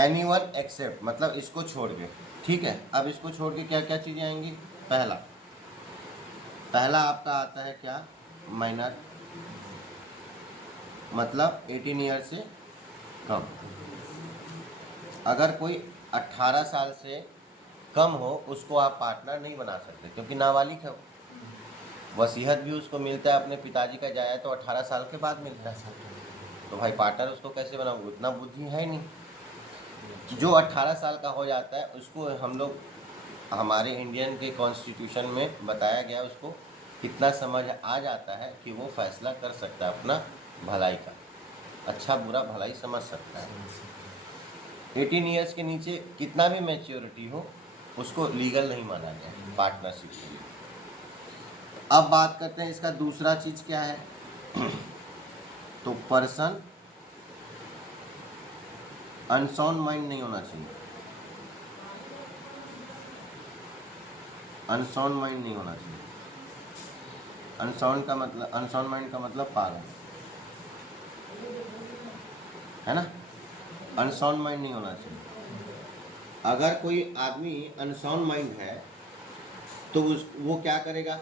Anyone accept मतलब इसको छोड़ के, ठीक है। अब इसको छोड़ के क्या क्या चीज़ें आएंगी? पहला आपका आता है क्या? माइनर, मतलब 18 ईयर से कम। अगर कोई 18 साल से कम हो उसको आप पार्टनर नहीं बना सकते, क्योंकि नाबालिग है वो। वसीयत भी उसको मिलता है अपने पिताजी का जाया तो 18 साल के बाद मिलता है, तो भाई पार्टनर उसको कैसे बनाओगे? उतना बुद्धि है नहीं। जो 18 साल का हो जाता है उसको हम लोग, हमारे इंडियन के कॉन्स्टिट्यूशन में बताया गया, उसको इतना समझ आ जाता है कि वो फैसला कर सकता है अपना भलाई का, अच्छा बुरा भलाई समझ सकता है। 18 ईयर्स के नीचे कितना भी मैच्योरिटी हो उसको लीगल नहीं माना गया पार्टनरशिप के लिए। अब बात करते हैं इसका दूसरा चीज क्या है। तो पर्सन अनसाउंड माइंड नहीं होना चाहिए, अनसाउंड माइंड नहीं होना चाहिए। अनसाउंड माइंड का मतलब पागल, है ना। अनसाउंड माइंड नहीं होना चाहिए। अगर कोई आदमी अनसाउंड माइंड है तो वो क्या करेगा?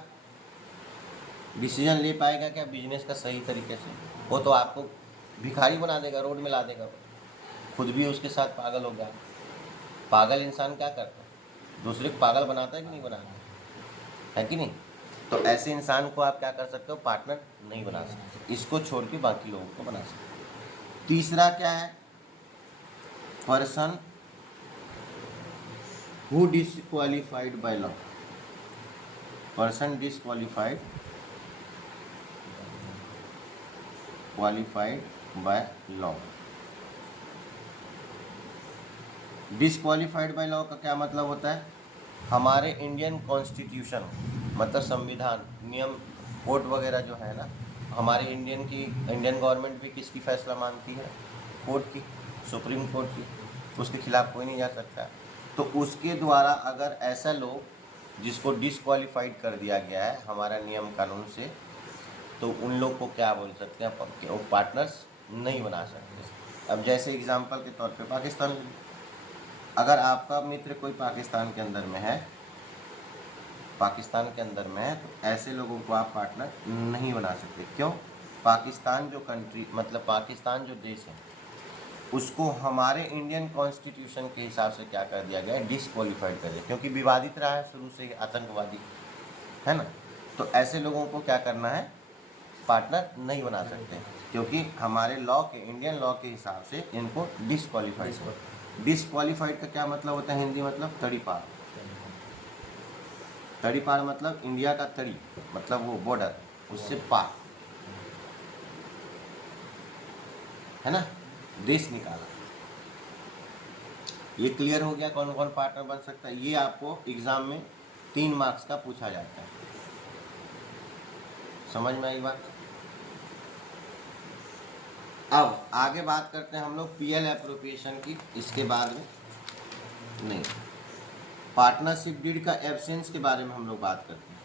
डिसीजन ले पाएगा क्या बिजनेस का सही तरीके से? वो तो आपको भिखारी बना देगा, रोड में ला देगा, खुद भी उसके साथ पागल हो गया। पागल इंसान क्या करता है? दूसरे को पागल बनाता है कि नहीं बनाता है कि नहीं? तो ऐसे इंसान को आप क्या कर सकते हो? पार्टनर नहीं बना सकते, इसको छोड़ के बाकी लोगों को बना सकते। तीसरा क्या है? Person who disqualified by law, person disqualified by law. Disqualified by law का क्या मतलब होता है? हमारे इंडियन कॉन्स्टिट्यूशन मतलब संविधान, नियम, कोर्ट वगैरह जो है ना, हमारे इंडियन गवर्नमेंट भी किसकी फैसला मानती है? कोर्ट की, सुप्रीम कोर्ट की। उसके खिलाफ कोई नहीं जा सकता। तो उसके द्वारा अगर ऐसा लोग जिसको डिसक्वालिफाइड कर दिया गया है हमारा नियम कानून से, तो उन लोग को क्या बोल सकते हैं? वो पार्टनर्स नहीं बना सकते। अब जैसे एग्जांपल के तौर पे पाकिस्तान, अगर आपका मित्र कोई पाकिस्तान के अंदर में है, तो ऐसे लोगों को आप पार्टनर नहीं बना सकते। क्यों? पाकिस्तान जो कंट्री मतलब पाकिस्तान जो देश है उसको हमारे इंडियन कॉन्स्टिट्यूशन के हिसाब से क्या कर दिया गया है? डिसक्वालीफाइड कर दिया, क्योंकि विवादित रहा है शुरू से, आतंकवादी है ना। तो ऐसे लोगों को क्या करना है? पार्टनर नहीं बना सकते, क्योंकि हमारे लॉ के, इंडियन लॉ के हिसाब से इनको डिसक्वालीफाइड का क्या मतलब होता है? हिंदी मतलब तड़ी पार। तड़ी पार मतलब इंडिया का तड़ी मतलब वो बॉर्डर, उससे पार, है ना, देश निकाला। ये क्लियर हो गया कौन कौन पार्टनर बन सकता है? ये आपको एग्जाम में 3 मार्क्स का पूछा जाता है। समझ में आई बात? अब आगे बात करते हैं हम लोग पीएल एप्रोप्रिएशन की। इसके बाद में नहीं, पार्टनरशिप डीड का एब्सेंस के बारे में हम लोग बात करते हैं।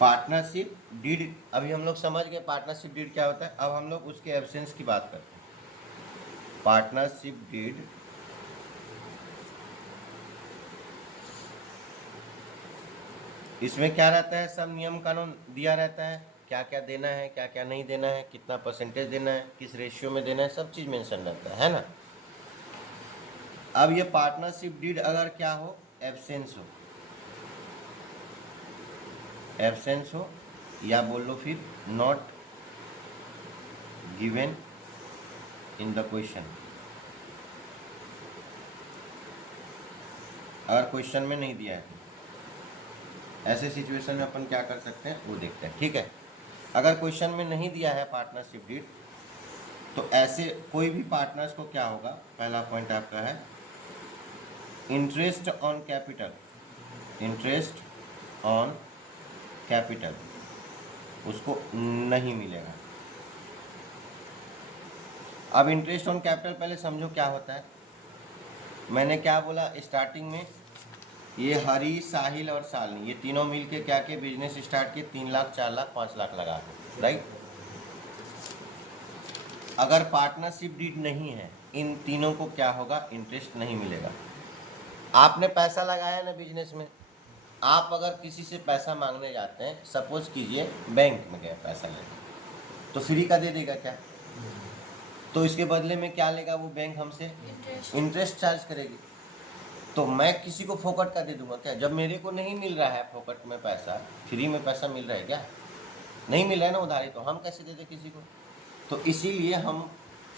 पार्टनरशिप डीड अभी हम लोग समझ गए पार्टनरशिप डीड क्या होता है। अब हम लोग उसके एब्सेंस की बात करते हैं। पार्टनरशिप डीड इसमें क्या रहता है? सब नियम कानून दिया रहता है, क्या क्या देना है, क्या क्या नहीं देना है, कितना परसेंटेज देना है, किस रेशियो में देना है, सब चीज़ मेंशन रहता है ना। अब ये पार्टनरशिप डीड अगर क्या हो? एब्सेंस हो या बोल लो फिर not given in the question, अगर क्वेश्चन में नहीं दिया है, ऐसे सिचुएशन में अपन क्या कर सकते हैं वो देखते हैं, ठीक है। अगर क्वेश्चन में नहीं दिया है पार्टनरशिप डीड, तो ऐसे कोई भी पार्टनर्स को क्या होगा? पहला पॉइंट आपका है interest on capital, interest on capital उसको नहीं मिलेगा। अब इंटरेस्ट ऑन कैपिटल पहले समझो क्या होता है। मैंने क्या बोला स्टार्टिंग में? ये हरी, साहिल और शालिनी, ये तीनों मिलके क्या के बिजनेस स्टार्ट किए, 3 लाख, 4 लाख, 5 लाख लगा के, राइट। अगर पार्टनरशिप डीड नहीं है, इन तीनों को क्या होगा, इंटरेस्ट नहीं मिलेगा। आपने पैसा लगाया ना बिजनेस में, आप अगर किसी से पैसा मांगने जाते हैं, सपोज कीजिए बैंक में गए पैसा लेने, तो फ्री का दे देगा क्या? तो इसके बदले में क्या लेगा वो बैंक हमसे? इंटरेस्ट चार्ज करेगी। तो मैं किसी को फोकट का दे दूंगा क्या? जब मेरे को नहीं मिल रहा है फोकट में पैसा, फ्री में पैसा मिल रहा है क्या? नहीं मिल रहा है ना उधारी, तो हम कैसे दे दें किसी को? तो इसीलिए हम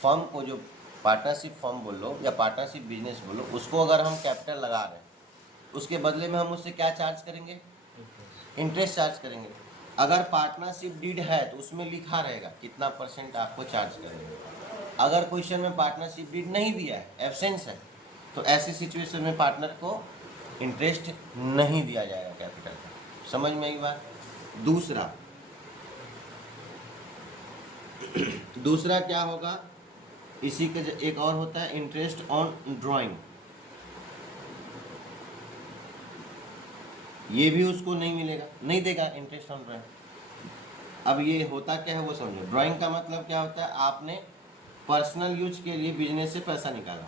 फर्म को, जो पार्टनरशिप फर्म बोल लो या पार्टनरशिप बिजनेस बोलो, उसको अगर हम कैपिटल लगा रहे हैं, उसके बदले में हम उससे क्या चार्ज करेंगे? इंटरेस्ट चार्ज करेंगे। अगर पार्टनरशिप डीड है तो उसमें लिखा रहेगा कितना % आपको चार्ज करेंगे। अगर क्वेश्चन में पार्टनरशिप डीड नहीं दिया है, एब्सेंस है, तो ऐसी सिचुएशन में पार्टनर को इंटरेस्ट नहीं दिया जाएगा कैपिटल का। समझ में आई बात? दूसरा क्या होगा, इसी के एक और होता है इंटरेस्ट ऑन ड्राइंग। ये भी उसको नहीं मिलेगा, नहीं देगा इंटरेस्ट ऑन ड्राइंग। अब ये होता क्या है वो समझो। ड्राइंग का मतलब क्या होता है, आपने पर्सनल यूज के लिए बिजनेस से पैसा निकाला,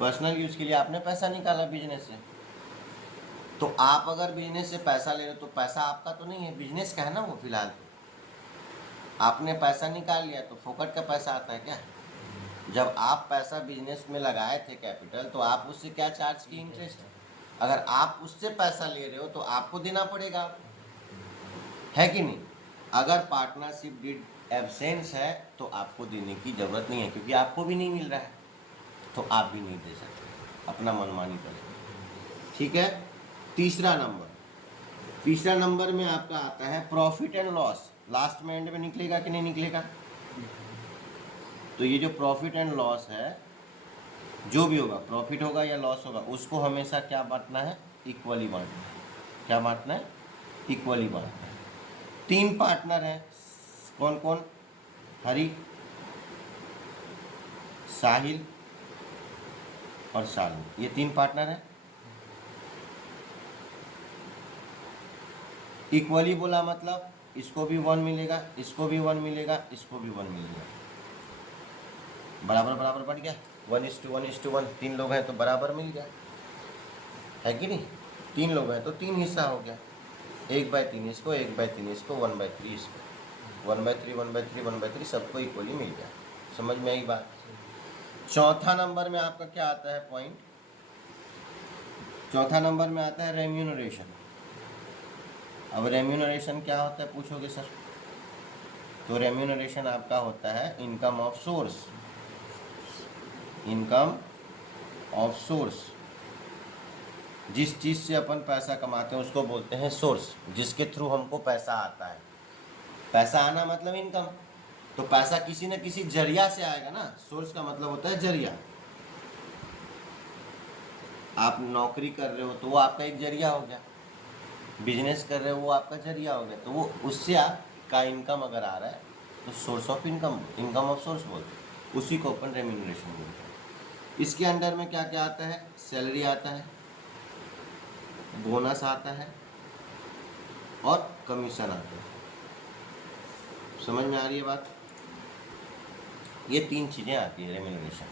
पर्सनल यूज के लिए आपने पैसा निकाला बिजनेस से, तो आप अगर बिजनेस से पैसा ले रहे हो तो पैसा आपका तो नहीं है, बिजनेस का है ना वो। फिलहाल आपने पैसा निकाल लिया तो फोकट का पैसा आता है क्या? जब आप पैसा बिजनेस में लगाए थे कैपिटल, तो आप उससे क्या चार्ज की? इंटरेस्ट। अगर आप उससे पैसा ले रहे हो तो आपको देना पड़ेगा, है कि नहीं? अगर पार्टनरशिप डीड एब्सेंस है तो आपको देने की जरूरत नहीं है, क्योंकि आपको भी नहीं मिल रहा है, तो आप भी नहीं दे सकते, अपना मनमानी करें। ठीक है। तीसरा नंबर में आपका आता है प्रॉफिट एंड लॉस। लास्ट में एंड में निकलेगा कि नहीं निकलेगा? तो ये जो प्रॉफिट एंड लॉस है, जो भी होगा, प्रॉफिट होगा या लॉस होगा, उसको हमेशा क्या बांटना है? इक्वली बांटना है। क्या बांटना है? इक्वली बांटना है। 3 पार्टनर हैं, कौन कौन? हरी, साहिल और शालिनी, ये 3 पार्टनर हैं। इक्वली बोला मतलब इसको भी 1 मिलेगा, इसको भी 1 मिलेगा, इसको भी 1 मिलेगा, बराबर बराबर बढ़ गया। 1:1:1, 3 लोग हैं तो बराबर मिल गया, है कि नहीं? 3 लोग हैं तो 3 हिस्सा हो गया, 1/3 इसको, 1/3 इसको, 1/3 इसको, 1/3 1/3 1/3 सबको इक्वली मिल गया। समझ में आई बात? चौथा नंबर में आपका क्या आता है पॉइंट? चौथा नंबर में आता है रेम्यूनरेशन। अब रेम्यूनरेशन क्या होता है पूछोगे सर? तो रेम्यूनरेशन आपका होता है income of source. Income of source, जिस चीज़ से अपन पैसा कमाते हैं उसको बोलते हैं सोर्स, जिसके थ्रू हमको पैसा आता है। पैसा आना मतलब इनकम, तो पैसा किसी न किसी जरिया से आएगा ना। सोर्स का मतलब होता है जरिया। आप नौकरी कर रहे हो तो वो आपका एक जरिया हो गया, बिजनेस कर रहे हो वो आपका जरिया हो गया, तो वो उससे आपका इनकम अगर आ रहा है तो source of income, income of source बोलते हैं, उसी को अपन रेम्यूनरेशन बोलते हैं। इसके अंडर में क्या क्या आता है? सैलरी आता है, बोनस आता है और कमीशन आता है। समझ में आ रही है बात? ये 3 चीज़ें आती है रेम्यूनरेशन।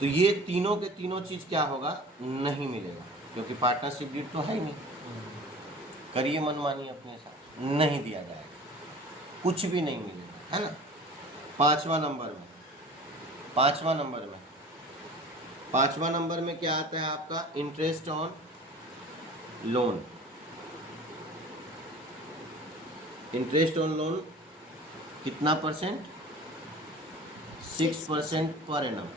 तो ये तीनों के तीनों चीज़ क्या होगा? नहीं मिलेगा, क्योंकि पार्टनरशिप डीड तो है ही नहीं। करिए मनमानी अपने साथ, नहीं दिया जाएगा, कुछ भी नहीं मिलेगा, है ना। पांचवा नंबर में क्या आता है आपका? Interest on loan. Interest on loan कितना %? 6% पर एनम।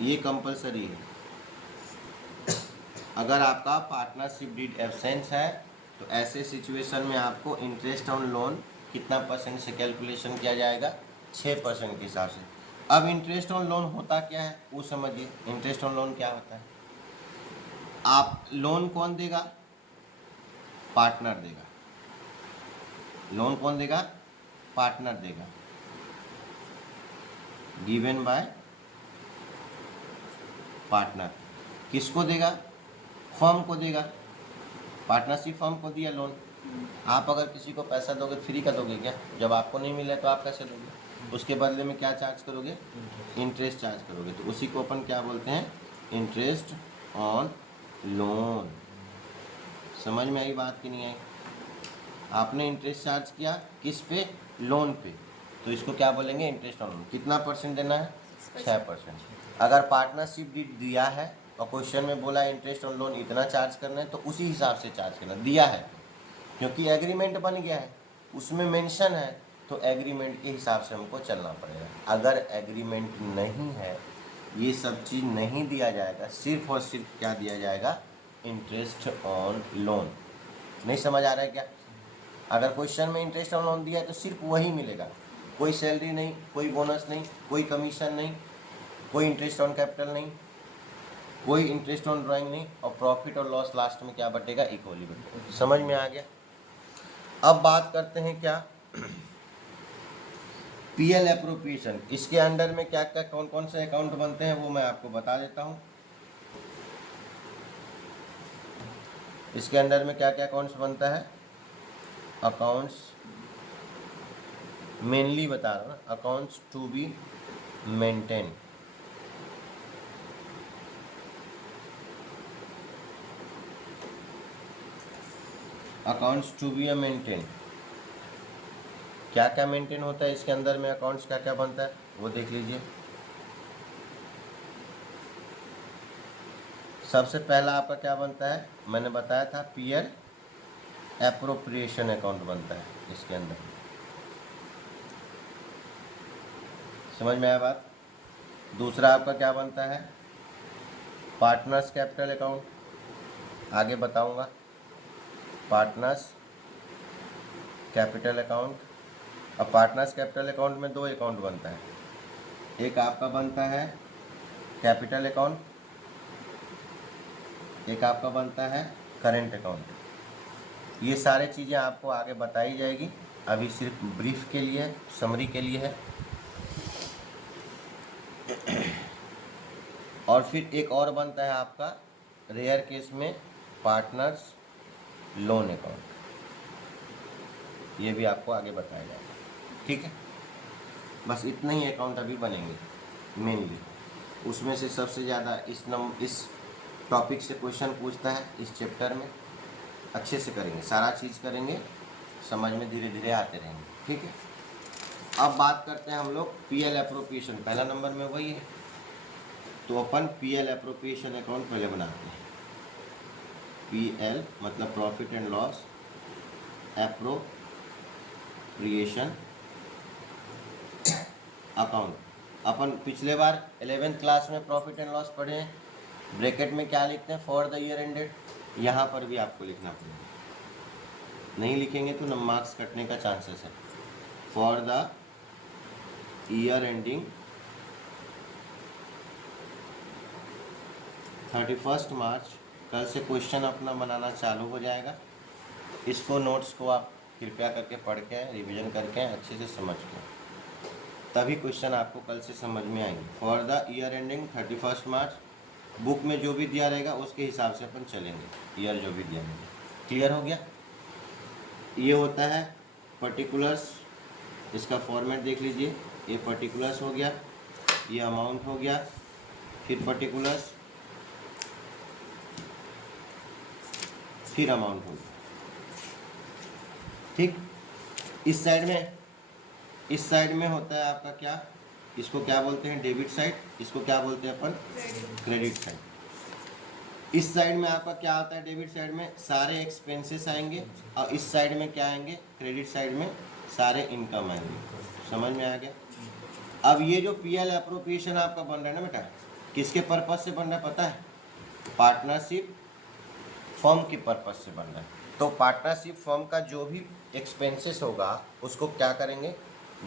ये कंपलसरी है। अगर आपका पार्टनरशिप डीड एब्सेंस है तो ऐसे सिचुएशन में आपको इंटरेस्ट ऑन लोन कितना % से कैलकुलेशन किया जाएगा? 6% के हिसाब से। अब इंटरेस्ट ऑन लोन होता क्या है वो समझिए। इंटरेस्ट ऑन लोन क्या होता है? आप लोन कौन देगा? पार्टनर देगा। लोन कौन देगा? पार्टनर देगा। Given by partner. किसको देगा? फर्म को देगा। पार्टनरशिप फर्म को दिया लोन। आप अगर किसी को पैसा दोगे फ्री का दोगे क्या? जब आपको नहीं मिले तो आप कैसे दोगे? उसके बदले में क्या चार्ज करोगे? इंटरेस्ट चार्ज करोगे। तो उसी को अपन क्या बोलते हैं? Interest on loan. समझ में आई बात कि नहीं आई? आपने इंटरेस्ट चार्ज किया किस पे? लोन पे, तो इसको क्या बोलेंगे? Interest on loan. कितना परसेंट देना है? 6%। अगर पार्टनरशिप दिया है और क्वेश्चन में बोला इंटरेस्ट ऑन लोन इतना चार्ज करना है, तो उसी हिसाब से चार्ज करना। दिया है क्योंकि एग्रीमेंट बन गया है, उसमें मेंशन है, तो एग्रीमेंट के हिसाब से हमको चलना पड़ेगा। अगर एग्रीमेंट नहीं है, ये सब चीज़ नहीं दिया जाएगा, सिर्फ और सिर्फ क्या दिया जाएगा? Interest on loan. नहीं समझ आ रहा है क्या? अगर क्वेश्चन में इंटरेस्ट ऑन लोन दिया है तो सिर्फ वही मिलेगा, कोई सैलरी नहीं, कोई बोनस नहीं, कोई कमीशन नहीं, कोई इंटरेस्ट ऑन कैपिटल नहीं, कोई इंटरेस्ट ऑन ड्राइंग नहीं, और प्रॉफिट और लॉस लास्ट में क्या बटेगा? इक्वली बटेगा। समझ में आ गया? अब बात करते हैं क्या? PL appropriation. इसके अंडर में क्या क्या कौन कौन से अकाउंट बनते हैं वो मैं आपको बता देता हूँ। इसके अंडर में क्या क्या अकाउंट्स बनता है? अकाउंट्स मेनली बता रहा हूँ ना, accounts to be maintain, accounts to be maintain. क्या क्या मेंटेन होता है इसके अंदर में? अकाउंट्स क्या क्या बनता है वो देख लीजिए। सबसे पहला आपका क्या बनता है? मैंने बताया था पीएल एप्रोप्रिएशन अकाउंट बनता है इसके अंदर। समझ में आया बात? दूसरा आपका क्या बनता है? Partners capital account. आगे बताऊंगा। Partners capital account. अब पार्टनर्स कैपिटल अकाउंट में दो अकाउंट बनता है। एक आपका बनता है कैपिटल अकाउंट, एक आपका बनता है करेंट अकाउंट। ये सारे चीज़ें आपको आगे बताई जाएगी, अभी सिर्फ ब्रीफ के लिए, समरी के लिए है। और फिर एक और बनता है आपका रेयर केस में पार्टनर्स लोन अकाउंट, ये भी आपको आगे बताया जाएगा। ठीक है, बस इतना ही अकाउंट अभी बनेंगे मेनली। उसमें से सबसे ज़्यादा इस टॉपिक से क्वेश्चन पूछता है इस चैप्टर में। अच्छे से करेंगे, सारा चीज़ करेंगे, समझ में धीरे धीरे आते रहेंगे। ठीक है, अब बात करते हैं हम लोग पीएल एप्रोप्रिएशन। पहला नंबर में वही है, तो अपन पीएल एप्रोप्रिएशन अकाउंट पहले बनाते हैं। पीएल मतलब profit and loss, appropriation account. अपन पिछले बार 11th क्लास में प्रॉफिट एंड लॉस पढ़े हैं। ब्रैकेट में क्या लिखते हैं? For the year ended. यहाँ पर भी आपको लिखना पड़ेगा, नहीं लिखेंगे तो न मार्क्स कटने का चांसेस है। फॉर द ईयर एंडिंग 31 मार्च। कल से क्वेश्चन अपना बनाना चालू हो जाएगा। इसको नोट्स को आप कृपया करके पढ़ के रिवीजन करके अच्छे से समझ के, तभी क्वेश्चन आपको कल से समझ में आएंगे। For the year ending 31 March. Book में जो भी दिया रहेगा उसके हिसाब से अपन चलेंगे, ईयर जो भी दिया रहेगा। क्लियर हो गया? ये होता है पर्टिकुलर्स, इसका फॉर्मेट देख लीजिए। ये पर्टिकुलर्स हो गया, ये अमाउंट हो गया, फिर पर्टिकुलर्स, फिर अमाउंट हो गया। ठीक, इस साइड में होता है आपका क्या? इसको क्या बोलते हैं? Debit side. इसको क्या बोलते हैं अपन? Credit side. इस साइड में आपका क्या आता है? डेबिट साइड में सारे एक्सपेंसेस आएंगे, और इस साइड में क्या आएंगे? क्रेडिट साइड में सारे इनकम आएंगे। समझ में आ गया? अब ये जो पीएल एप्रोप्रिएशन आपका बन रहा है ना बेटा, किसके पर्पज से बन रहा है पता है? पार्टनरशिप फर्म के पर्पज से बन रहा है। तो पार्टनरशिप फर्म का जो भी एक्सपेंसेस होगा उसको क्या करेंगे?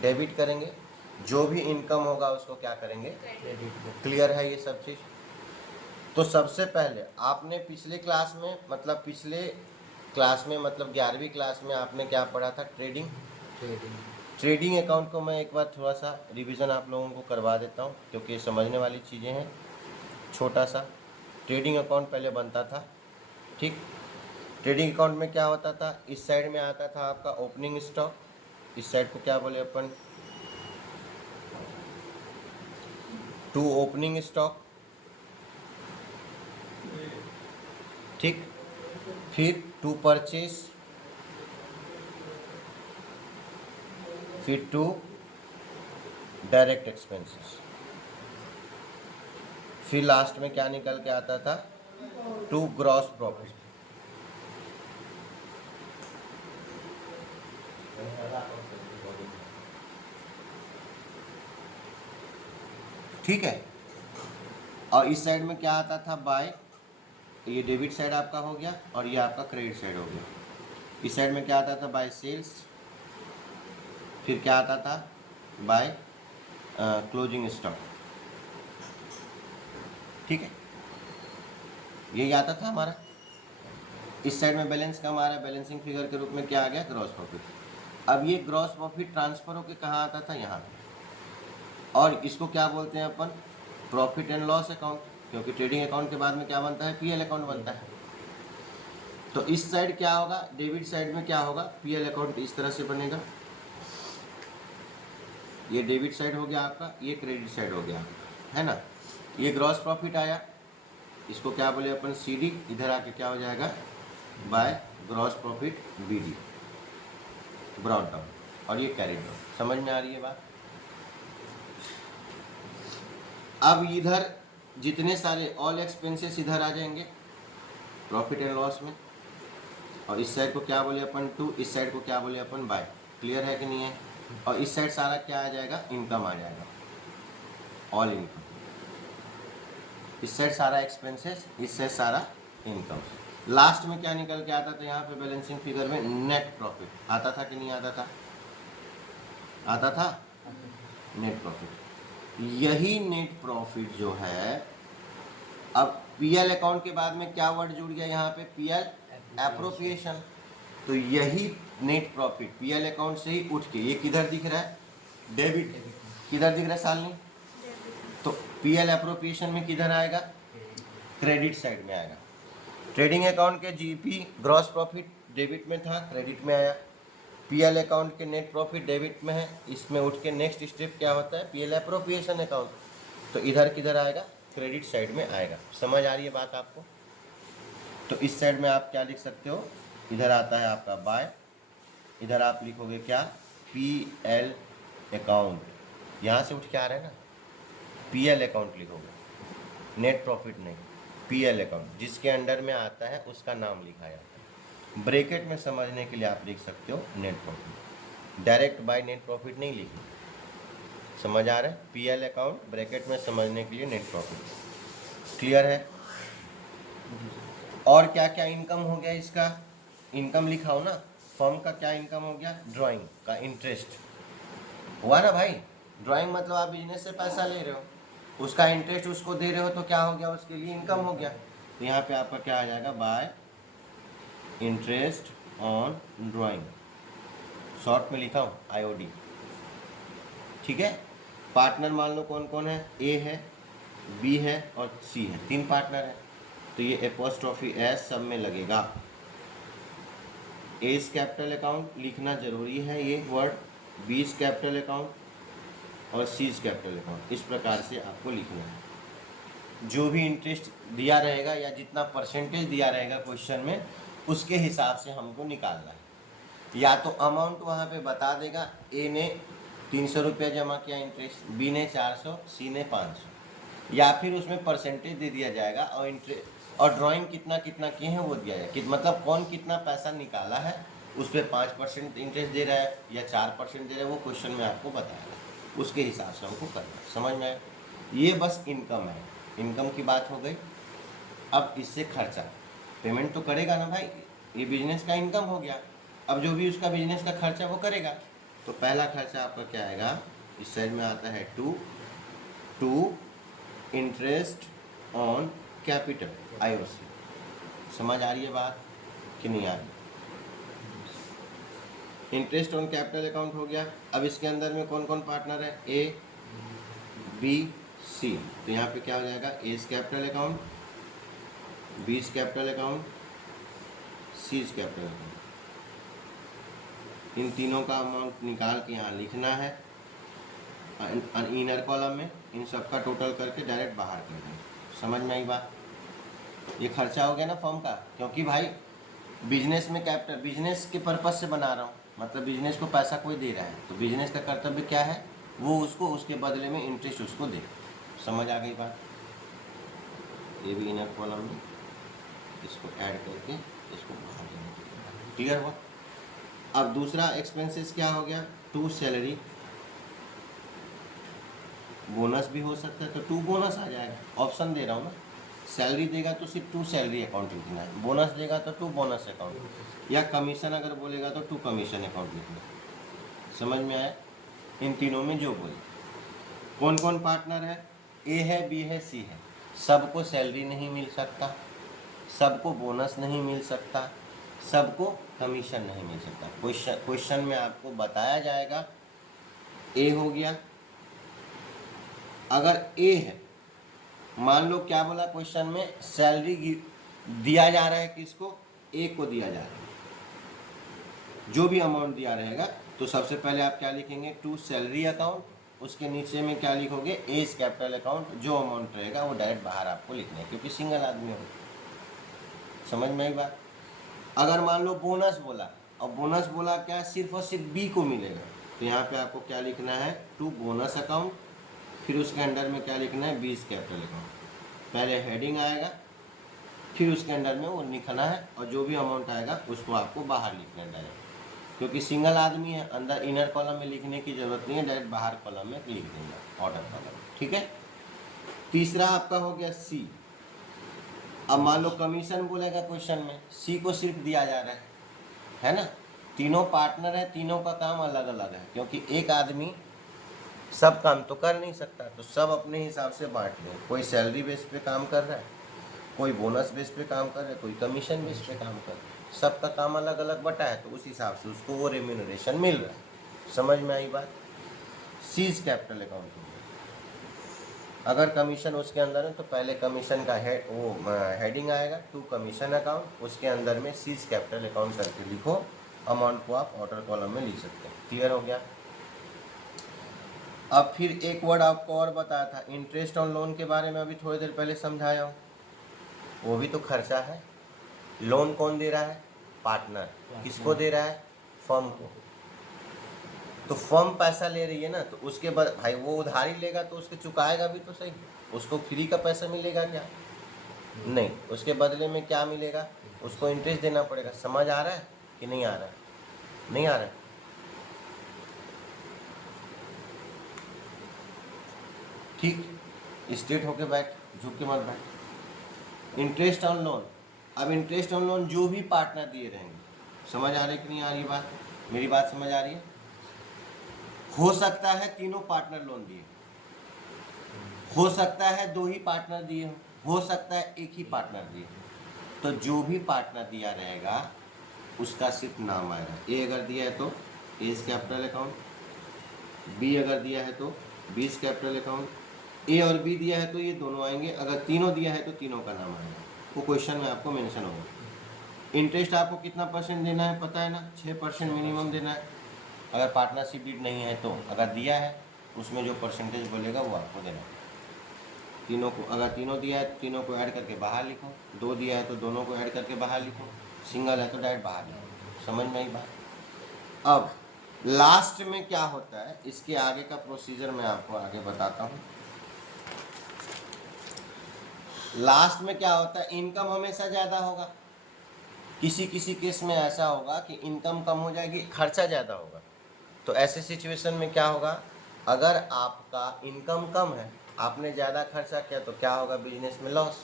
डेबिट करेंगे। जो भी इनकम होगा उसको क्या करेंगे? क्लियर है ये सब चीज़? तो सबसे पहले आपने पिछले क्लास में मतलब 11वीं क्लास में आपने क्या पढ़ा था? ट्रेडिंग। ट्रेडिंग अकाउंट को मैं एक बार थोड़ा सा रिवीजन आप लोगों को करवा देता हूँ, क्योंकि ये समझने वाली चीज़ें हैं। छोटा सा ट्रेडिंग अकाउंट पहले बनता था, ठीक। ट्रेडिंग अकाउंट में क्या होता था, इस साइड में आता था आपका ओपनिंग स्टॉक, इस साइड को क्या बोले अपन, टू ओपनिंग स्टॉक, ठीक। फिर टू परचेस, फिर टू डायरेक्ट एक्सपेंसेस, फिर लास्ट में क्या निकल के आता था, टू ग्रॉस प्रॉफिट। ठीक है। और इस साइड में क्या आता था, बाय, ये डेबिट साइड आपका हो गया और ये आपका क्रेडिट साइड हो गया। इस साइड में क्या आता था, बाय सेल्स, फिर क्या आता था, बाय क्लोजिंग स्टॉक। ठीक है, यही आता था हमारा। इस साइड में बैलेंस कम आ रहा है, बैलेंसिंग फिगर के रूप में क्या आ गया, ग्रॉस प्रॉफिट। अब ये ग्रॉस प्रॉफिट ट्रांसफर होकर कहाँ आता था, यहाँ पे। और इसको क्या बोलते हैं अपन, प्रॉफिट एंड लॉस अकाउंट, क्योंकि ट्रेडिंग अकाउंट के बाद में क्या बनता है, पीएल अकाउंट बनता है। तो इस साइड क्या होगा, डेबिट साइड में क्या होगा, पीएल अकाउंट इस तरह से बनेगा। ये डेबिट साइड हो गया आपका, ये क्रेडिट साइड हो गया, है ना। ये ग्रॉस प्रॉफिट आया, इसको क्या बोले अपन, सीडी। इधर आके क्या हो जाएगा, by gross profit BD, brought down, और ये कैरी डाउन। समझ में आ रही है बात। अब इधर जितने सारे ऑल एक्सपेंसेस इधर आ जाएंगे प्रॉफिट एंड लॉस में, और इस साइड को क्या बोले अपन, टू, इस साइड को क्या बोले अपन, बाय। क्लियर है कि नहीं है। और इस साइड सारा क्या आ जाएगा, इनकम आ जाएगा, ऑल इनकम। इस साइड सारा एक्सपेंसेस, इस साइड सारा इनकम। लास्ट में क्या निकल के आता था, यहाँ पे बैलेंसिंग फिगर में नेट प्रॉफिट आता था कि नहीं आता था, आता था नेट प्रॉफिट। यही नेट प्रॉफिट जो है, अब पीएल अकाउंट के बाद में क्या वर्ड जुड़ गया यहाँ पे, पीएल एप्रोप्रिएशन। तो यही नेट प्रॉफिट पीएल अकाउंट से ही उठ के, ये किधर दिख रहा है, डेबिट, किधर दिख रहा है सालनी, तो पीएल एप्रोप्रिएशन में किधर आएगा, क्रेडिट साइड में आएगा। ट्रेडिंग अकाउंट के जीपी ग्रॉस प्रॉफिट डेबिट में था, क्रेडिट में आया। पीएल अकाउंट के नेट प्रॉफिट डेबिट में है, इसमें उठ के नेक्स्ट स्टेप क्या होता है, पीएल एप्रोप्रिएशन अकाउंट, तो इधर किधर आएगा, क्रेडिट साइड में आएगा। समझ आ रही है बात आपको। तो इस साइड में आप क्या लिख सकते हो, इधर आता है आपका बाय, इधर आप लिखोगे क्या, पीएल अकाउंट, यहाँ से उठ के आ रहा है ना, पीएल अकाउंट लिखोगे, नेट प्रॉफिट नहीं, पीएल अकाउंट जिसके अंडर में आता है उसका नाम लिखा जाता है। ब्रैकेट में समझने के लिए आप लिख सकते हो net profit, direct by net profit नहीं लिखना। समझ आ रहा है, पीएल अकाउंट ब्रैकेट में समझने के लिए नेट प्रॉफिट। क्लियर है। और क्या क्या इनकम हो गया इसका, इनकम लिखा हो ना, फर्म का क्या इनकम हो गया, ड्राइंग का इंटरेस्ट हुआ ना भाई। ड्राइंग मतलब आप बिजनेस से पैसा ले रहे हो, उसका इंटरेस्ट उसको दे रहे हो, तो क्या हो गया, उसके लिए इनकम हो गया। तो यहाँ पे आपका क्या आ जाएगा, bye interest on drawing, short में लिखा हूँ आईओडी। ठीक है। पार्टनर मान लो कौन कौन है, ए है, बी है और सी है, 3 पार्टनर है। तो ये एपोस्ट्रोफी एस सब में लगेगा। एस कैपिटल अकाउंट लिखना जरूरी है ये वर्ड, बीस कैपिटल अकाउंट और सीज कैपिटल अकाउंट, इस प्रकार से आपको लिखना है। जो भी इंटरेस्ट दिया रहेगा या जितना परसेंटेज दिया रहेगा क्वेश्चन में, उसके हिसाब से हमको निकालना है। या तो अमाउंट वहाँ पे बता देगा, ए ने 300 रुपया जमा किया इंटरेस्ट, बी ने 400, सी ने 500, या फिर उसमें परसेंटेज दे दिया जाएगा और इंटरेस्ट और ड्राइंग कितना कितना किए हैं वो दिया जाए, मतलब कौन कितना पैसा निकाला है, उस पर 5% इंटरेस्ट दे रहा है या 4% दे रहा है, वो क्वेश्चन में आपको बताएगा, उसके हिसाब से हमको करना। समझ में आया। ये बस इनकम है, इनकम की बात हो गई। अब इससे खर्चा, पेमेंट तो करेगा ना भाई, ये बिजनेस का इनकम हो गया। अब जो भी उसका बिजनेस का खर्चा वो करेगा। तो पहला खर्चा आपका क्या आएगा, इस साइड में आता है to interest on capital, IOC. समझ आ रही है बात कि नहीं आ रही। इंटरेस्ट ऑन कैपिटल अकाउंट हो गया। अब इसके अंदर में कौन कौन पार्टनर है, ए बी सी, तो यहाँ पे क्या हो जाएगा, A's capital account, B's capital account, C's capital account. इन तीनों का अमाउंट निकाल के यहाँ लिखना है इनर कॉलम में, इन सब का टोटल करके डायरेक्ट बाहर कर देंगे। समझ में आई बात? ये खर्चा हो गया ना फर्म का, क्योंकि भाई बिजनेस में कैपिटल बिजनेस के पर्पज से बना रहा हूँ, मतलब बिजनेस को पैसा कोई दे रहा है, तो बिजनेस का कर्तव्य क्या है, वो उसको उसके बदले में इंटरेस्ट उसको दे। समझ आ गई बात? ये भी इनर कॉलम में इसको ऐड करके इसको बाहर देंगे। क्लियर हुआ? अब दूसरा एक्सपेंसेस क्या हो गया, टू सैलरी, बोनस भी हो सकता है तो टू बोनस आ जाएगा, ऑप्शन दे रहा हूँ ना। सैलरी देगा तो सिर्फ टू सैलरी अकाउंट लिखना है, बोनस देगा तो टू बोनस अकाउंट, या कमीशन अगर बोलेगा तो टू कमीशन अकाउंट लिखना है। समझ में आया? इन तीनों में जो बोले। कौन कौन पार्टनर है, ए है, बी है, सी है। सबको सैलरी नहीं मिल सकता, सबको बोनस नहीं मिल सकता, सबको कमीशन नहीं मिल सकता। क्वेश्चन में आपको बताया जाएगा। ए हो गया, अगर ए है, मान लो क्या बोला क्वेश्चन में, सैलरी दिया जा रहा है किसको, ए को दिया जा रहा है, जो भी अमाउंट दिया रहेगा तो सबसे पहले आप क्या लिखेंगे, टू सैलरी अकाउंट, उसके नीचे में क्या लिखोगे, एज कैपिटल अकाउंट, जो अमाउंट रहेगा वो डायरेक्ट बाहर आपको लिखना है, क्योंकि सिंगल आदमी हो। समझ में आई बात? अगर मान लो बोनस बोला, और बोनस बोला क्या, सिर्फ और सिर्फ बी को मिलेगा, तो यहाँ पे आपको क्या लिखना है, टू बोनस अकाउंट, फिर उसके अंडर में क्या लिखना है, बीज कैपिटल अकाउंट। पहले हेडिंग आएगा, फिर उसके अंडर में वो लिखना है, और जो भी अमाउंट आएगा उसको आपको बाहर लिखना है डायरेक्ट, क्योंकि सिंगल आदमी है, अंदर इनर कॉलम में लिखने की जरूरत नहीं है, डायरेक्ट बाहर कॉलम में लिख देंगे, ऑर्डर कॉलम। ठीक है। तीसरा आपका हो गया सी। अब मान लो कमीशन बोलेगा क्वेश्चन में, सी को सिर्फ दिया जा रहा है ना। तीनों पार्टनर है, तीनों का काम अलग अलग है, क्योंकि एक आदमी सब काम तो कर नहीं सकता, तो सब अपने हिसाब से बांट लें। कोई सैलरी बेस पे काम कर रहा है, कोई बोनस बेस पे काम कर रहा है, कोई कमीशन बेस पे काम कर रहा है, सबका काम अलग अलग बटा है, तो उस हिसाब से उसको वो रेम्यूनरेशन मिल रहा है। समझ में आई बात? सीज कैपिटल अकाउंट हो गया। अगर कमीशन उसके अंदर है तो पहले कमीशन का हेडिंग आएगा, टू कमीशन अकाउंट, उसके अंदर में सीज कैपिटल अकाउंट करके लिखो, अमाउंट को आप ऑर्डर कॉलम में लिख सकते हैं। क्लियर हो गया? अब फिर एक वर्ड आपको और बताया था, इंटरेस्ट ऑन लोन के बारे में अभी थोड़ी देर पहले समझाया हूँ, वो भी तो खर्चा है। लोन कौन दे रहा है, पार्टनर। किसको दे रहा है, फर्म को। तो फर्म पैसा ले रही है ना, तो उसके बाद भाई वो उधारी लेगा तो उसके चुकाएगा भी तो सही, उसको फ्री का पैसा मिलेगा क्या, नहीं, उसके बदले में क्या मिलेगा, उसको इंटरेस्ट देना पड़ेगा। समझ आ रहा है कि नहीं आ रहा है? नहीं आ रहा है? ठीक, स्ट्रेट होके बैठ, झुक के मत बैठ। इंटरेस्ट ऑन लोन, अब इंटरेस्ट ऑन लोन जो भी पार्टनर दिए रहेंगे, समझ आ रही कि नहीं आ रही बात? मेरी बात समझ आ रही है? हो सकता है तीनों पार्टनर लोन दिए, हो सकता है दो ही पार्टनर दिए, हो सकता है एक ही पार्टनर दिए, तो जो भी पार्टनर दिया रहेगा उसका सिर्फ नाम आएगा। ए अगर दिया है तो एज कैपिटल अकाउंट, बी अगर दिया है तो बीज कैपिटल अकाउंट, ए और बी दिया है तो ये दोनों आएंगे, अगर तीनों दिया है तो तीनों का नाम आएगा, वो क्वेश्चन में आपको मेंशन होगा। इंटरेस्ट आपको कितना परसेंट देना है पता है ना, 6% मिनिमम देना है। अगर पार्टनरशिप डीड नहीं है तो, अगर दिया है उसमें जो परसेंटेज बोलेगा वो आपको देना है। तीनों को, अगर तीनों दिया है तीनों को ऐड करके बाहर लिखो, दो दिया है तो दोनों को ऐड करके बाहर लिखो, सिंगल है तो डायरेक्ट बाहर लिखो। समझ में आई बात? अब लास्ट में क्या होता है, इसके आगे का प्रोसीजर मैं आपको आगे बताता हूँ। लास्ट में क्या होता है, इनकम हमेशा ज़्यादा होगा, किसी किसी केस में ऐसा होगा कि इनकम कम हो जाएगी, खर्चा ज़्यादा होगा। तो ऐसे सिचुएशन में क्या होगा, अगर आपका इनकम कम है, आपने ज़्यादा खर्चा किया तो क्या होगा, बिजनेस में लॉस।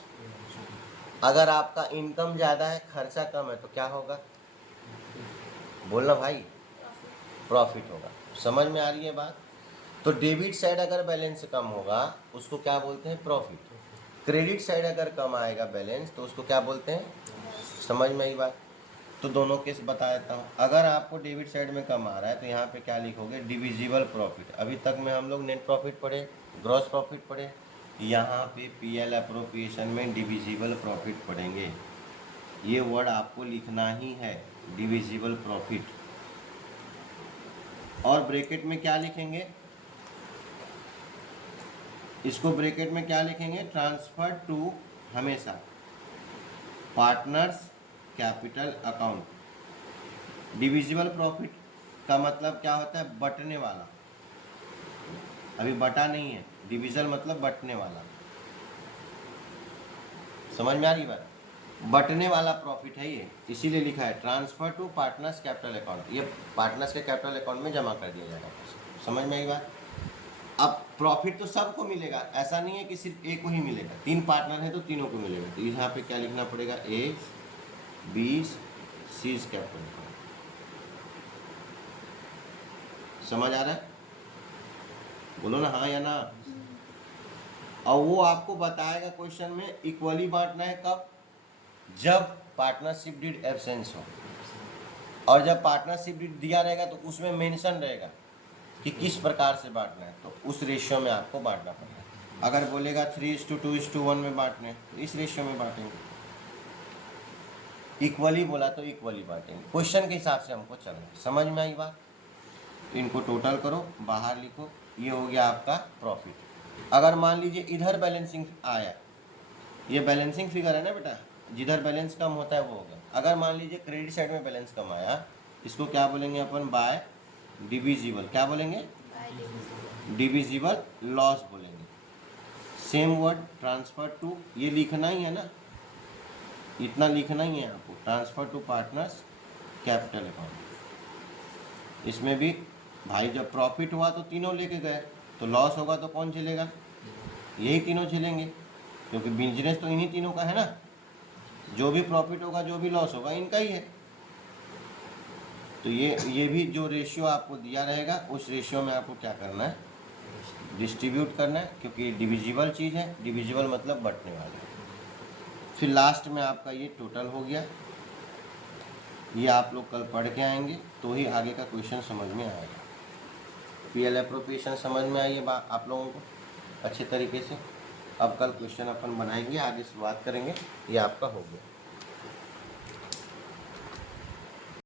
अगर आपका इनकम ज़्यादा है, खर्चा कम है, तो क्या होगा, बोलना भाई, प्रॉफिट होगा। समझ में आ रही है बात? तो डेबिट साइड अगर बैलेंस कम होगा उसको क्या बोलते हैं, प्रॉफिट। क्रेडिट साइड अगर कम आएगा बैलेंस तो उसको क्या बोलते हैं, समझ में आई बात? तो दोनों केस बता देता हूँ। अगर आपको डेबिट साइड में कम आ रहा है तो यहाँ पे क्या लिखोगे, डिविजिबल प्रॉफिट। अभी तक में हम लोग नेट प्रॉफिट पढ़े, ग्रॉस प्रॉफिट पढ़े, यहाँ पे पीएल अप्रोप्रिएशन में डिविजिबल प्रॉफिट पढ़ेंगे। ये वर्ड आपको लिखना ही है, डिविजिबल प्रॉफिट। और ब्रैकेट में क्या लिखेंगे, इसको ब्रैकेट में क्या लिखेंगे, ट्रांसफर टू हमेशा partners capital account. Divisible profit का मतलब क्या होता है, बंटने वाला। अभी बटा नहीं है, डिविजल मतलब बंटने वाला। समझ में आ रही बात, बंटने वाला प्रॉफिट है ये, इसीलिए लिखा है transfer to partners capital account. ये पार्टनर्स के कैपिटल अकाउंट में जमा कर दिया जाएगा। समझ में आई बात। अब प्रॉफिट तो सबको मिलेगा, ऐसा नहीं है कि सिर्फ एक को ही मिलेगा। 3 पार्टनर है तो तीनों को मिलेगा। तो यहाँ पे क्या लिखना पड़ेगा, A B C capital account. समझ आ रहा है, बोलो ना हाँ या ना। और वो आपको बताएगा क्वेश्चन में, इक्वली बांटना है कब, जब पार्टनरशिप डीड एब्सेंस हो। और जब पार्टनरशिप डीड दिया रहेगा तो उसमें मेंशन रहेगा कि किस प्रकार से बांटना है, तो उस रेशियो में आपको बांटना पड़ेगा। अगर बोलेगा 3:2:1 में बांटने तो इस रेशियो में बांटेंगे। इक्वली बोला तो इक्वली बांटेंगे, क्वेश्चन के हिसाब से हमको चलना है। समझ में आई बात। इनको टोटल करो, बाहर लिखो, ये हो गया आपका प्रॉफिट। अगर मान लीजिए इधर बैलेंसिंग आया, ये बैलेंसिंग फिगर है ना बेटा, जिधर बैलेंस कम होता है वो हो गया। अगर मान लीजिए क्रेडिट साइड में बैलेंस कम आया, इसको क्या बोलेंगे अपन, बाय डिविजिबल। क्या बोलेंगे, डिविजिबल लॉस बोलेंगे। सेम वर्ड ट्रांसफर टू, ये लिखना ही है ना, इतना लिखना ही है आपको, transfer to partners capital account. इसमें भी भाई जब प्रॉफिट हुआ तो तीनों लेके गए, तो लॉस होगा तो कौन झेलेगा, यही तीनों झेलेंगे, क्योंकि बिजनेस तो इन्हीं तीनों का है ना। जो भी प्रॉफिट होगा जो भी लॉस होगा इनका ही है। तो ये भी जो रेशियो आपको दिया रहेगा उस रेशियो में आपको क्या करना है, डिस्ट्रीब्यूट करना है, क्योंकि डिविजिबल चीज़ है। डिविजिबल मतलब बंटने वाला है। फिर लास्ट में आपका ये टोटल हो गया। ये आप लोग कल पढ़ के आएंगे तो ही आगे का क्वेश्चन समझ में आएगा। पीएल एप्रोप्रिएशन समझ में आई है बात आप लोगों को अच्छे तरीके से। अब कल क्वेश्चन अपन बनाएंगे, आगे शुरुआत करेंगे। ये आपका हो गया।